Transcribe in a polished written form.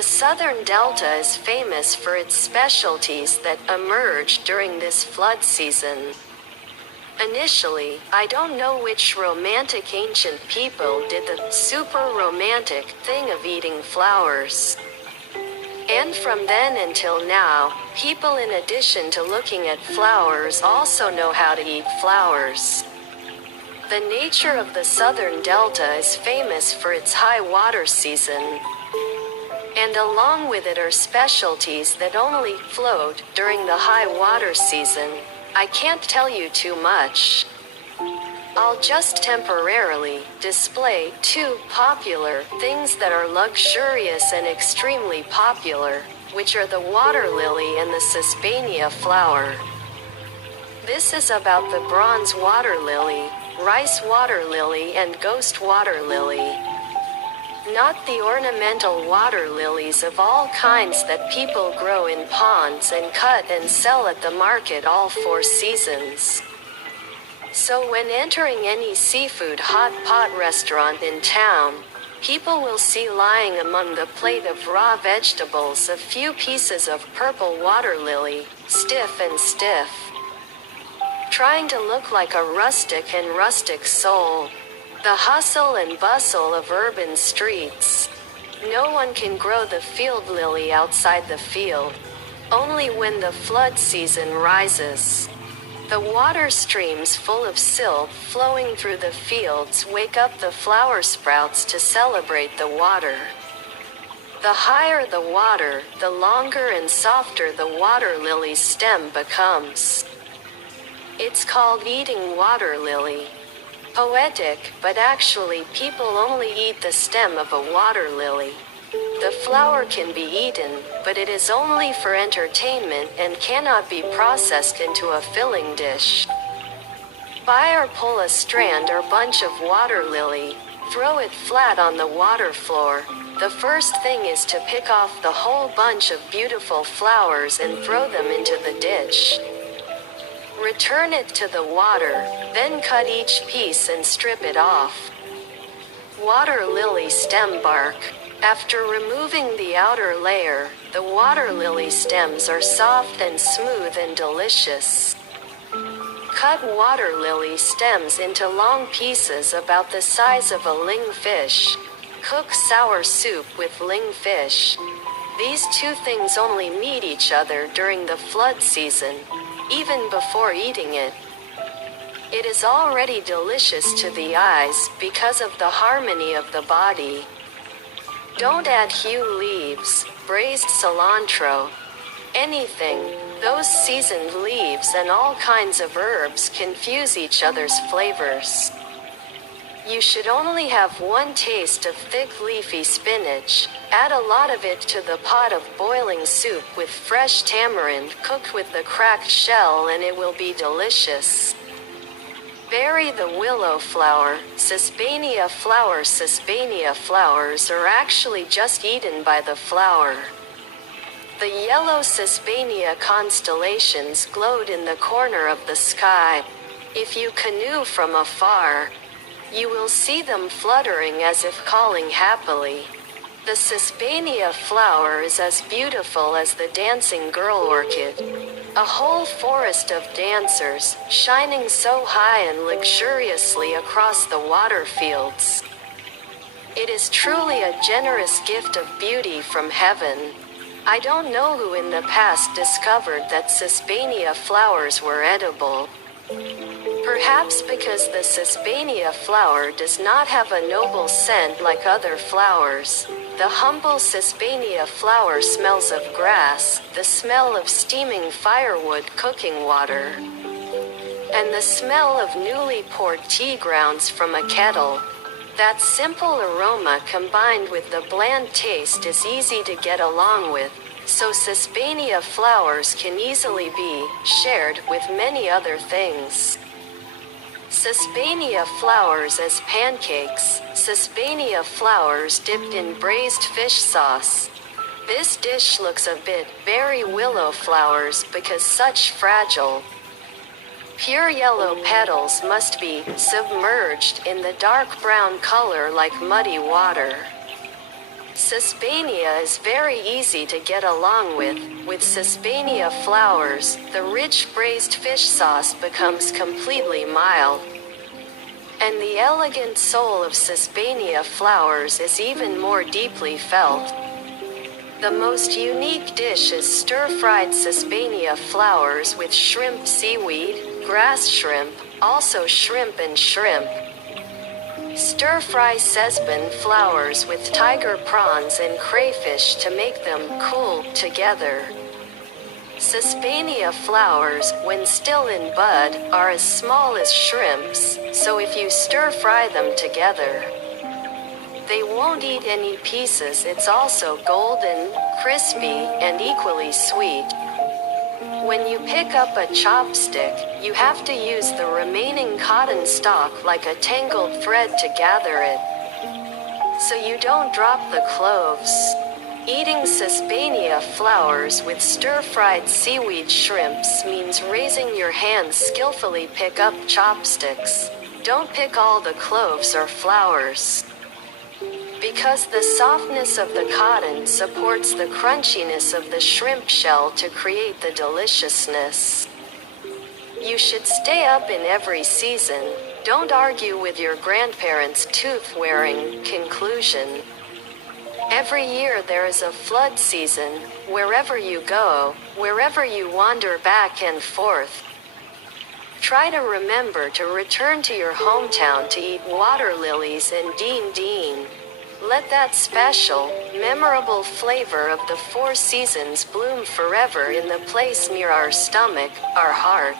The southern delta is famous for its specialties that emerge during this flood season. Initially, I don't know which romantic ancient people did the super romantic thing of eating flowers. And from then until now, people in addition to looking at flowers also know how to eat flowers. The nature of the southern delta is famous for its high water season. And along with it are specialties that only float during the high water season. I can't tell you too much. I'll just temporarily display two popular things that are luxurious and extremely popular, which are the water lily and the Sesbania flower. This is about the bronze water lily, rice water lily and ghost water lily. Not the ornamental water lilies of all kinds that people grow in ponds and cut and sell at the market all 4 seasons. So when entering any seafood hot pot restaurant in town, people will see lying among the plate of raw vegetables a few pieces of purple water lily, stiff and stiff. Trying to look like a rustic and rustic soul. The hustle and bustle of urban streets. No one can grow the field lily outside the field. Only when the flood season rises. The water streams full of silt flowing through the fields wake up the flower sprouts to celebrate the water. The higher the water, the longer and softer the water lily's stem becomes. It's called eating water lily. Poetic, but actually people only eat the stem of a water lily. The flower can be eaten, but it is only for entertainment and cannot be processed into a filling dish. Buy or pull a strand or bunch of water lily, throw it flat on the water floor. The first thing is to pick off the whole bunch of beautiful flowers and throw them into the ditch. Return it to the water, then cut each piece and strip it off. Water lily stem bark. After removing the outer layer, the water lily stems are soft and smooth and delicious. Cut water lily stems into long pieces about the size of a ling fish. Cook sour soup with ling fish. These two things only meet each other during the flood season, even before eating it. It is already delicious to the eyes because of the harmony of the body. Don't add hue leaves, braised cilantro, anything. Those seasoned leaves and all kinds of herbs confuse each other's flavors. You should only have 1 taste of thick leafy spinach. Add a lot of it to the pot of boiling soup with fresh tamarind cooked with the cracked shell and it will be delicious. Bury the willow flower, Sesbania flower. Sesbania flowers are actually just eaten by the flower. The yellow Sesbania constellations glowed in the corner of the sky. If you canoe from afar, you will see them fluttering as if calling happily. The Sesbania flower is as beautiful as the dancing girl orchid. A whole forest of dancers, shining so high and luxuriously across the water fields. It is truly a generous gift of beauty from heaven. I don't know who in the past discovered that Sesbania flowers were edible. Perhaps because the Sesbania flower does not have a noble scent like other flowers. The humble Sesbania flower smells of grass, the smell of steaming firewood cooking water, and the smell of newly poured tea grounds from a kettle. That simple aroma combined with the bland taste is easy to get along with, so Sesbania flowers can easily be shared with many other things. Sesbania flowers as pancakes. Sesbania flowers dipped in braised fish sauce. This dish looks a bit berry willow flowers because such fragile, pure yellow petals must be submerged in the dark brown color like muddy water. Suspania is very easy to get along with. With Suspania flowers, the rich braised fish sauce becomes completely mild. And the elegant soul of Suspania flowers is even more deeply felt. The most unique dish is stir-fried Suspania flowers with shrimp seaweed, grass shrimp, also shrimp and shrimp. Stir-fry sesbun flowers with tiger prawns and crayfish to make them cool together. Suspania flowers, when still in bud, are as small as shrimps, so if you stir-fry them together, they won't eat any pieces. It's also golden, crispy, and equally sweet. When you pick up a chopstick, you have to use the remaining cotton stalk like a tangled thread to gather it, so you don't drop the cloves. Eating Suspania flowers with stir-fried seaweed shrimps means raising your hands skillfully pick up chopsticks. Don't pick all the cloves or flowers, because the softness of the cotton supports the crunchiness of the shrimp shell to create the deliciousness. You should stay up in every season. Don't argue with your grandparents' tooth-wearing conclusion. Every year there is a flood season, wherever you go, wherever you wander back and forth. Try to remember to return to your hometown to eat water lilies and Dean Dean. Let that special, memorable flavor of the 4 seasons bloom forever in the place near our stomach, our heart,